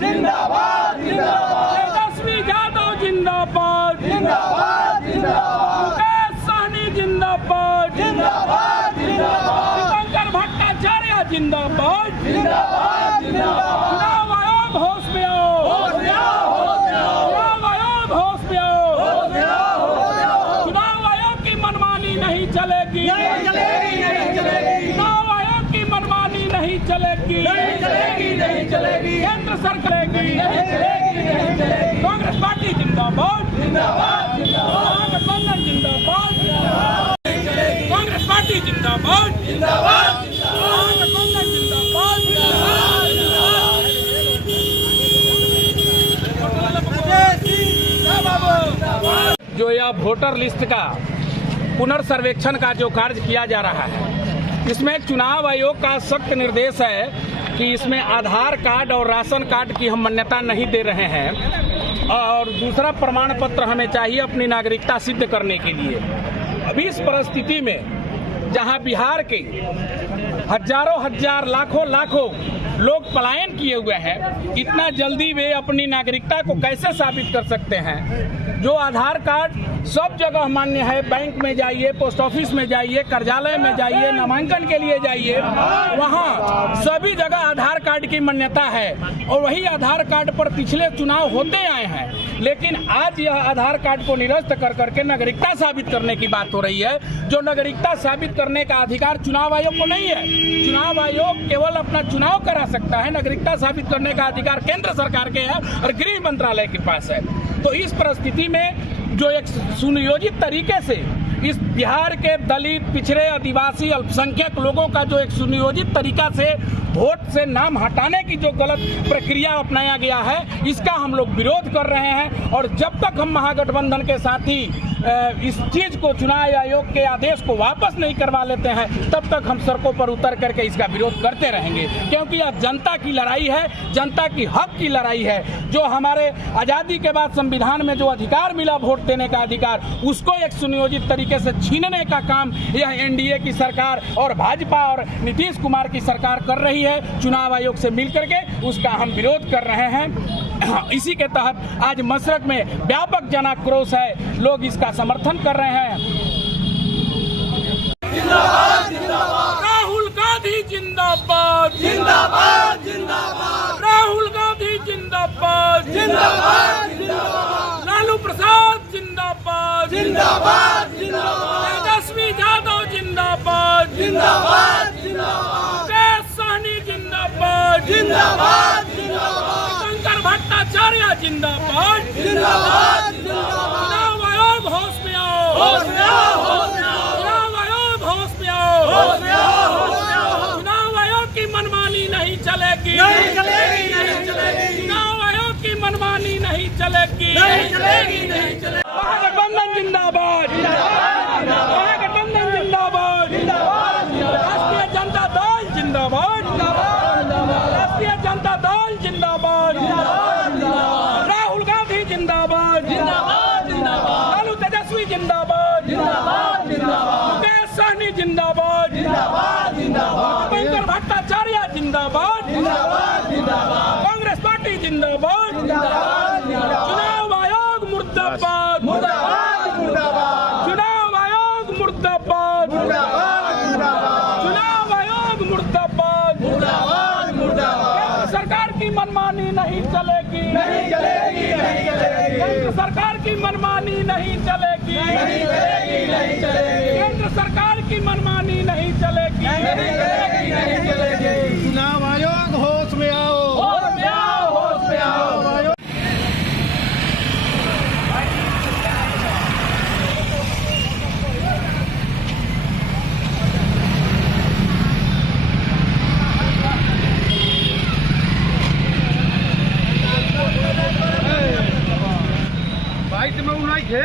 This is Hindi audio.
जिंदाबाद जिंदाबाद, तेजस्वी यादव जिंदाबाद जिंदाबाद जिंदाबाद, मुकेश सहनी जिंदाबाद जिंदाबाद जिंदाबाद, दीपंकर भट्टाचार्य जिंदाबाद जिंदाबाद जिंदाबाद, चुनाव आयोग होश में आओ, होश में आओ, होश में आओ, चुनाव आयोग होश में आओ, होश में आओ, होश में आओ, चुनाव आयोग की मनमानी नहीं चलेगी, नहीं चलेगी, नहीं चलेगी, चुनाव आयोग की मनमानी नहीं चलेगी, नहीं चलेगी, नहीं चलेगी, केंद्र सरकार नहीं चलेगी, नहीं चलेगी, कांग्रेस पार्टी जिंदाबाद जिंदाबाद जिंदाबाद, गठबंधन जिंदाबाद जिंदाबाद, कांग्रेस पार्टी जिंदाबाद जिंदाबाद जिंदाबाद, गठबंधन जिंदाबाद जिंदाबाद। जो यह वोटर लिस्ट का पुनर्सर्वेक्षण का जो कार्य किया जा रहा है, इसमें चुनाव आयोग का सख्त निर्देश है कि इसमें आधार कार्ड और राशन कार्ड की हम मान्यता नहीं दे रहे हैं और दूसरा प्रमाण पत्र हमें चाहिए अपनी नागरिकता सिद्ध करने के लिए। अभी इस परिस्थिति में जहां बिहार के हजारों हजार लाखों लोग पलायन किए हुए हैं, इतना जल्दी वे अपनी नागरिकता को कैसे साबित कर सकते हैं? जो आधार कार्ड सब जगह मान्य है, बैंक में जाइए, पोस्ट ऑफिस में जाइए, कार्यालय में जाइए, नामांकन के लिए जाइए, वहाँ सभी जगह आधार कार्ड की मान्यता है और वही आधार कार्ड पर पिछले चुनाव होते आए हैं। लेकिन आज यह आधार कार्ड को निरस्त कर करके नागरिकता साबित करने की बात हो रही है, जो नागरिकता साबित करने का अधिकार चुनाव आयोग को नहीं है। चुनाव आयोग केवल अपना चुनाव करा सकता है, नागरिकता साबित करने का अधिकार केंद्र सरकार के है और गृह मंत्रालय के पास है। तो इस परिस्थिति में जो एक सुनियोजित तरीके से इस बिहार के दलित, पिछड़े, आदिवासी, अल्पसंख्यक लोगों का जो एक सुनियोजित तरीका से वोट से नाम हटाने की जो गलत प्रक्रिया अपनाया गया है, इसका हम लोग विरोध कर रहे हैं। और जब तक हम महागठबंधन के साथी इस चीज को, चुनाव आयोग के आदेश को वापस नहीं करवा लेते हैं, तब तक हम सड़कों पर उतर करके इसका विरोध करते रहेंगे, क्योंकि यह जनता की लड़ाई है, जनता की हक की लड़ाई है। जो हमारे आज़ादी के बाद संविधान में जो अधिकार मिला वोट देने का अधिकार, उसको एक सुनियोजित तरीके से छीनने का काम यह एनडीए की सरकार और भाजपा और नीतीश कुमार की सरकार कर रही है। चुनाव आयोग से मिलकर के उसका हम विरोध कर रहे हैं। इसी के तहत आज मशरक में व्यापक जनाक्रोश है, लोग इसका समर्थन कर रहे हैं। जिंदाबाद जिंदाबाद, राहुल गांधी जिंदाबाद जिंदाबाद जिंदाबाद, राहुल गांधी जिंदाबाद जिंदाबाद जिंदाबाद, लालू प्रसाद जिंदाबाद जिंदाबाद जिंदाबाद, तेजस्वी यादव जिंदाबाद जिंदाबाद जिंदाबाद, मुकेश सहनी जिंदाबाद जिंदाबाद जिंदाबाद, दीपंकर भट्टाचार्य जिंदाबाद जिंदाबाद जिंदाबाद, चुनाव आयोग होश में आओ, होश में आओ, होश में आओ, चुनाव आयोग होश में आओ, होश में आओ, होश में आओ, चुनाव आयोग की मनमानी नहीं चलेगी, नहीं चलेगी, नहीं चलेगी, चुनाव आयोग की मनमानी नहीं चलेगी, नहीं चलेगी, नहीं चलेगी, महागठबंधन जिंदाबाद, महागठबंधन जिंदाबाद, राष्ट्रीय जनता दल जिंदाबाद, राष्ट्रीय जनता दल जिंदाबाद, राहुल गांधी जिंदाबाद, लालू तेजस्वी जिंदाबाद, मुकेश सहनी जिंदाबाद, दीपंकर भट्टाचार्य जिंदाबाद, कांग्रेस पार्टी जिंदाबाद, चुनाव आयोग मुर्दाबाद, चुनाव आयोग मुर्दाबाद, चुनाव आयोग मुर्दाबाद, केंद्र सरकार की मनमानी नहीं चलेगी, नहीं चलेगी, नहीं चलेगी, केंद्र सरकार की मनमानी नहीं चलेगी, नहीं चलेगी, नहीं चलेगी, केंद्र सरकार की मनमानी नहीं चलेगी, नहीं चलेगी, नहीं चलेगी, चुनाव आयोग होश में आओ, होश में आओ, होश में आओ। बाइक में उड़ाई थे।